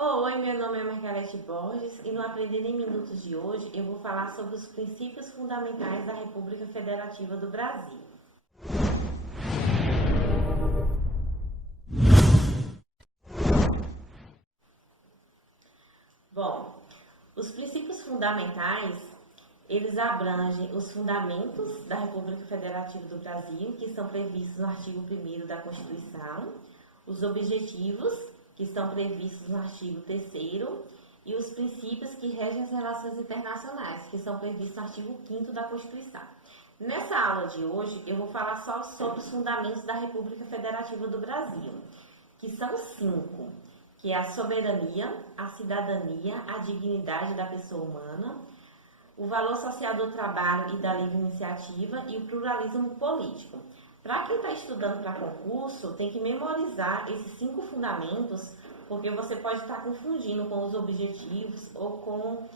Oi, meu nome é Margarete Borges e no Aprender em Minutos de hoje eu vou falar sobre os princípios fundamentais da República Federativa do Brasil. Bom, os princípios fundamentais, eles abrangem os fundamentos da República Federativa do Brasil, que estão previstos no artigo 1º da Constituição, os objetivos, que estão previstos no artigo 3º, e os princípios que regem as relações internacionais, que são previstos no artigo 5º da Constituição. Nessa aula de hoje, eu vou falar só sobre os fundamentos da República Federativa do Brasil, que são 5, que é a soberania, a cidadania, a dignidade da pessoa humana, o valor social do trabalho e da livre iniciativa e o pluralismo político. Para quem está estudando para concurso, tem que memorizar esses 5 fundamentos, porque você pode estar confundindo com os objetivos ou com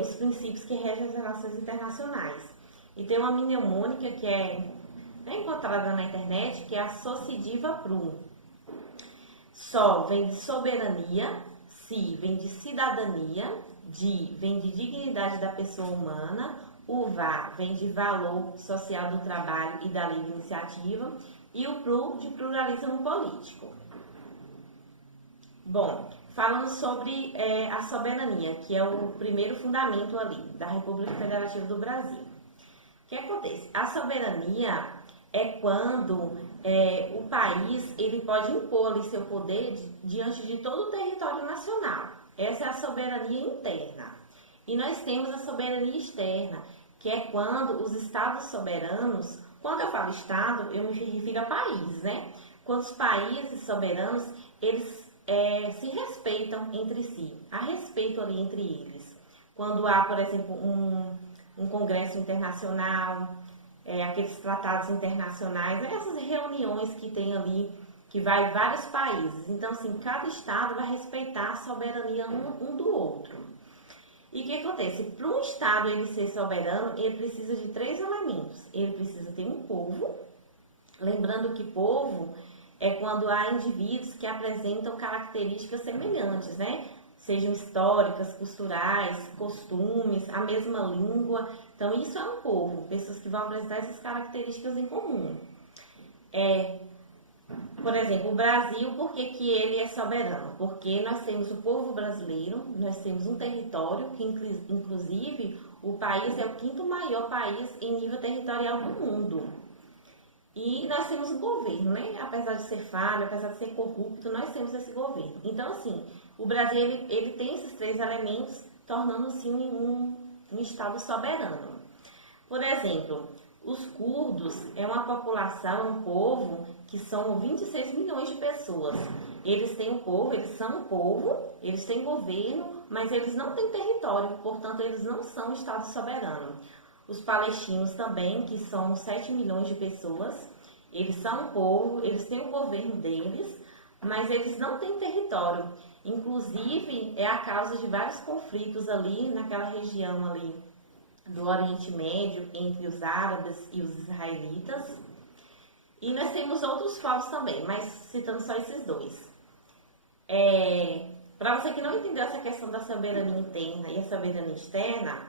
os princípios que regem as relações internacionais. E tem uma mnemônica que é encontrada na internet, que é a Sociediva Prum. So vem de soberania, si vem de cidadania, di vem de dignidade da pessoa humana, o VA vem de valor social do trabalho e da livre iniciativa, e o PLU de pluralismo político. Bom, falando sobre a soberania, que é o primeiro fundamento ali da República Federativa do Brasil. O que acontece? A soberania é quando o país ele pode impor ali seu poder diante de todo o território nacional. Essa é a soberania interna. E nós temos a soberania externa, que é quando os estados soberanos, quando eu falo estado, eu me refiro a país, né? Quando os países soberanos, eles se respeitam entre si, há respeito ali entre eles. Quando há, por exemplo, um congresso internacional, aqueles tratados internacionais, essas reuniões que tem ali, que vai vários países. Então, assim, cada estado vai respeitar a soberania um do outro. E o que acontece? Para um estado ele ser soberano, ele precisa de 3 elementos. Ele precisa ter um povo, lembrando que povo é quando há indivíduos que apresentam características semelhantes, né? Sejam históricas, culturais, costumes, a mesma língua. Então, isso é um povo, pessoas que vão apresentar essas características em comum. Por exemplo, o Brasil, por que ele é soberano? Porque nós temos o povo brasileiro, nós temos um território, que inclusive o país é o 5º maior país em nível territorial do mundo. E nós temos um governo, né? Apesar de ser falho, apesar de ser corrupto, nós temos esse governo. Então, assim, o Brasil ele tem esses 3 elementos, tornando-se um estado soberano. Por exemplo, os curdos é uma população, um povo, que são 26 milhões de pessoas. Eles têm um povo, eles são um povo, eles têm governo, mas eles não têm território, portanto, eles não são estado soberano. Os palestinos também, que são 7 milhões de pessoas, eles são um povo, eles têm o governo deles, mas eles não têm território. Inclusive, é a causa de vários conflitos ali, naquela região ali do Oriente Médio, entre os árabes e os israelitas. E nós temos outros povos também, mas citando só esses 2. Para você que não entendeu essa questão da soberania interna e a soberania externa,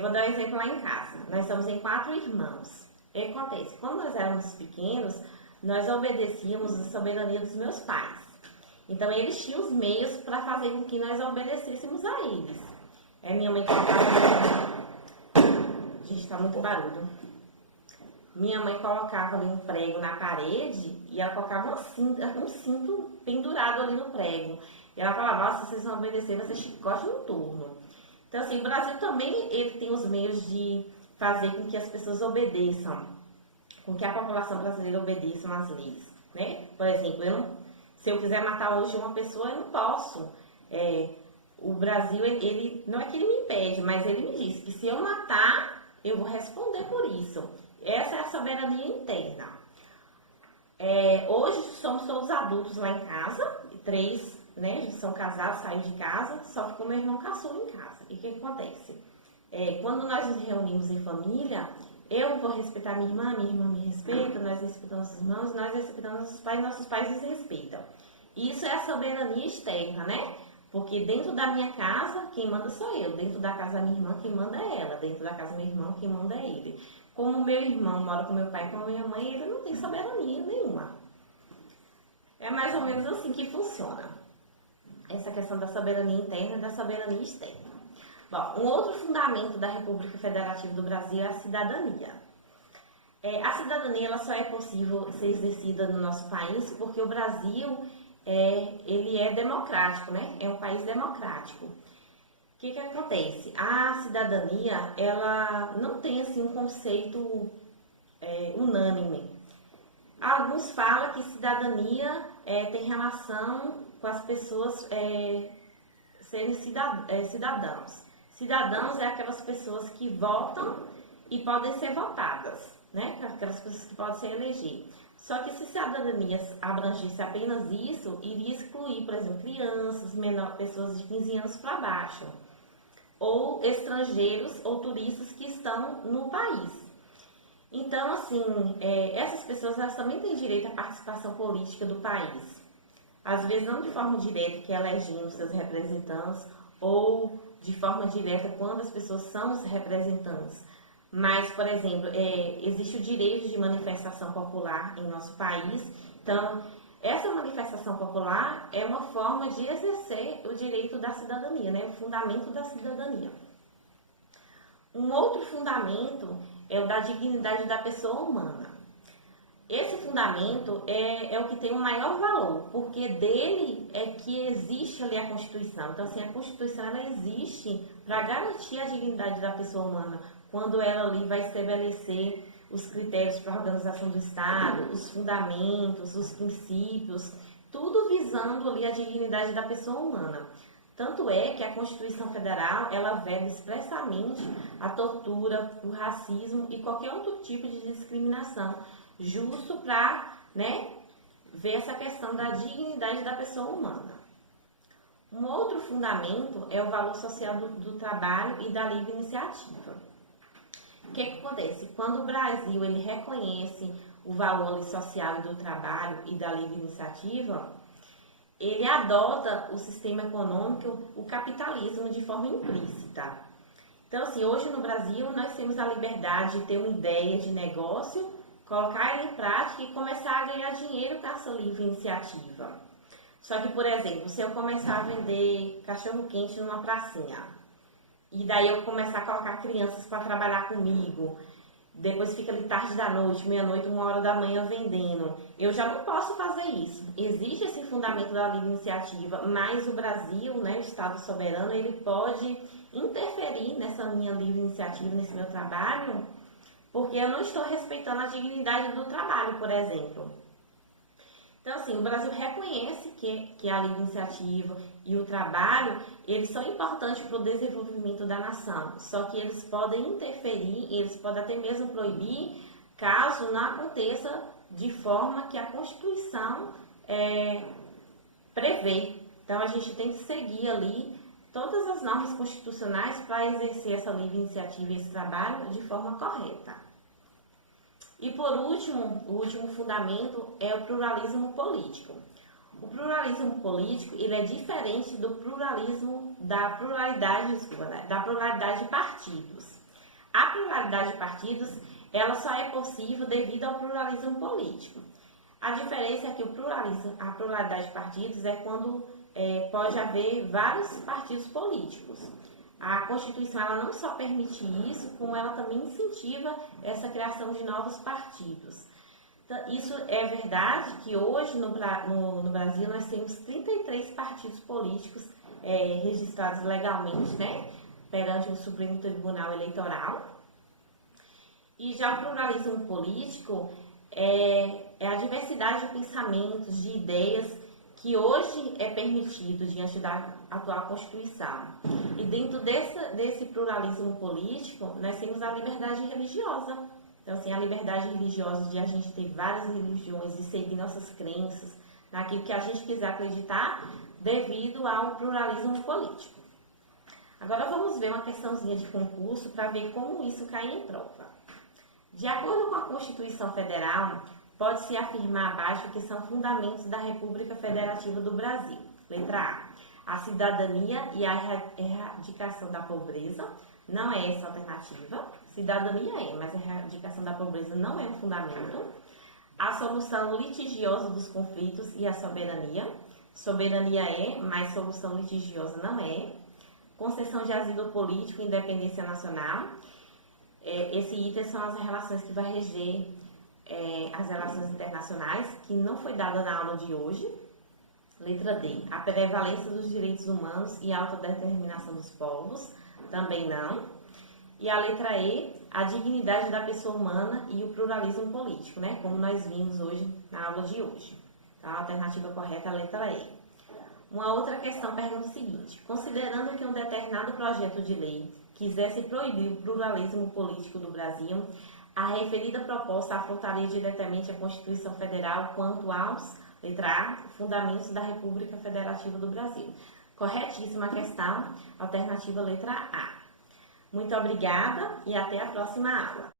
vou dar um exemplo lá em casa. Nós somos em 4 irmãos. O que acontece? Quando nós éramos pequenos, nós obedecíamos a soberania dos meus pais. Então, eles tinham os meios para fazer com que nós obedecêssemos a eles. Minha mãe colocava... Gente, está muito barulho. Minha mãe colocava ali um prego na parede e ela colocava um cinto pendurado ali no prego. E ela falava, nossa, se vocês não obedecerem, vai ser chicote no turno. Então, assim, o Brasil também ele tem os meios de fazer com que as pessoas obedeçam, com que a população brasileira obedeça às leis, né? Por exemplo, se eu quiser matar hoje uma pessoa, eu não posso. O Brasil, ele não é que ele me impede, mas ele me diz que se eu matar, eu vou responder por isso. Essa é a soberania interna. Hoje somos todos adultos lá em casa, 3, né, são casados, saíram de casa, só ficou meu irmão caçula em casa. E o que acontece? Quando nós nos reunimos em família, eu vou respeitar minha irmã me respeita, nós respeitamos nossos irmãos, nós respeitamos nossos pais nos respeitam. Isso é a soberania externa, né? Porque dentro da minha casa, quem manda sou eu. Dentro da casa da minha irmã, quem manda é ela. Dentro da casa do meu irmão, quem manda é ele. Como meu irmão mora com meu pai e com a minha mãe, ele não tem soberania nenhuma. É mais ou menos assim que funciona. Essa questão da soberania interna e da soberania externa. Bom, um outro fundamento da República Federativa do Brasil é a cidadania. A cidadania ela só é possível ser exercida no nosso país porque o Brasil ele é democrático, né? É um país democrático. O que acontece? A cidadania ela não tem assim, um conceito unânime. Alguns falam que cidadania tem relação com as pessoas serem cidadãos. Cidadãos é aquelas pessoas que votam e podem ser votadas, né? Aquelas pessoas que podem se eleger. Só que se cidadania abrangesse apenas isso, iria excluir, por exemplo, crianças, pessoas de 15 anos para baixo, ou estrangeiros ou turistas que estão no país. Então, assim, essas pessoas elas também têm direito à participação política do país. Às vezes não de forma direta, que elegendo seus representantes, ou de forma direta quando as pessoas são os representantes. Mas, por exemplo, existe o direito de manifestação popular em nosso país. Então, essa manifestação popular é uma forma de exercer o direito da cidadania, né? O fundamento da cidadania. Um outro fundamento é o da dignidade da pessoa humana. Esse fundamento é o que tem o maior valor, porque dele é que existe ali a Constituição. Então, assim, a Constituição ela existe para garantir a dignidade da pessoa humana, quando ela ali vai estabelecer os critérios para a organização do Estado, os fundamentos, os princípios, tudo visando ali a dignidade da pessoa humana. Tanto é que a Constituição Federal, ela veda expressamente a tortura, o racismo e qualquer outro tipo de discriminação, justo para, ver essa questão da dignidade da pessoa humana. Um outro fundamento é o valor social do trabalho e da livre iniciativa. O que acontece? Quando o Brasil ele reconhece o valor social do trabalho e da livre iniciativa, ele adota o sistema econômico, o capitalismo, de forma implícita. Então, assim, hoje no Brasil nós temos a liberdade de ter uma ideia de negócio, colocar ela em prática e começar a ganhar dinheiro com essa livre iniciativa. Só que, por exemplo, se eu começar a vender cachorro-quente numa pracinha, e daí eu começar a colocar crianças para trabalhar comigo, depois fica ali tarde da noite, meia-noite, 1h da manhã vendendo, eu já não posso fazer isso. Existe esse fundamento da livre iniciativa, mas o Brasil, o Estado soberano, ele pode interferir nessa minha livre iniciativa, nesse meu trabalho, porque eu não estou respeitando a dignidade do trabalho, por exemplo. Então, assim, o Brasil reconhece que a livre iniciativa e o trabalho, eles são importantes para o desenvolvimento da nação. Só que eles podem interferir, eles podem até mesmo proibir, caso não aconteça de forma que a Constituição prevê. Então, a gente tem que seguir ali todas as normas constitucionais para exercer essa livre iniciativa e esse trabalho de forma correta. E por último, o último fundamento é o pluralismo político. O pluralismo político ele é diferente do pluralismo da pluralidade de partidos. A pluralidade de partidos ela só é possível devido ao pluralismo político. A diferença é que a pluralidade de partidos é quando pode haver vários partidos políticos. A Constituição ela não só permite isso, como ela também incentiva essa criação de novos partidos. Então, isso é verdade que hoje no Brasil nós temos 33 partidos políticos registrados legalmente, perante o Supremo Tribunal Eleitoral. E já o pluralismo político é a diversidade de pensamentos, de ideias, que hoje é permitido diante da atual Constituição. E dentro desse pluralismo político, nós temos a liberdade religiosa. Então, assim, a liberdade religiosa de a gente ter várias religiões e seguir nossas crenças, naquilo que a gente quiser acreditar, devido ao pluralismo político. Agora vamos ver uma questãozinha de concurso para ver como isso cai em prova. De acordo com a Constituição Federal, pode-se afirmar abaixo que são fundamentos da República Federativa do Brasil. Letra A. a cidadania e a erradicação da pobreza. Não é essa a alternativa. Cidadania é, mas a erradicação da pobreza não é um fundamento. A solução litigiosa dos conflitos e a soberania. Soberania é, mas solução litigiosa não é. Concessão de asilo político e independência nacional. Esse item são as relações que vai reger as relações internacionais, que não foi dada na aula de hoje. Letra D, a prevalência dos direitos humanos e a autodeterminação dos povos, também não. E a letra E, a dignidade da pessoa humana e o pluralismo político, né? Como nós vimos hoje na aula de hoje. Então, a alternativa correta é a letra E. Uma outra questão pergunta o seguinte: considerando que um determinado projeto de lei quisesse proibir o pluralismo político do Brasil, a referida proposta afrontaria diretamente a Constituição Federal quanto aos, letra A, fundamentos da República Federativa do Brasil. Corretíssima questão, alternativa letra A. Muito obrigada e até a próxima aula.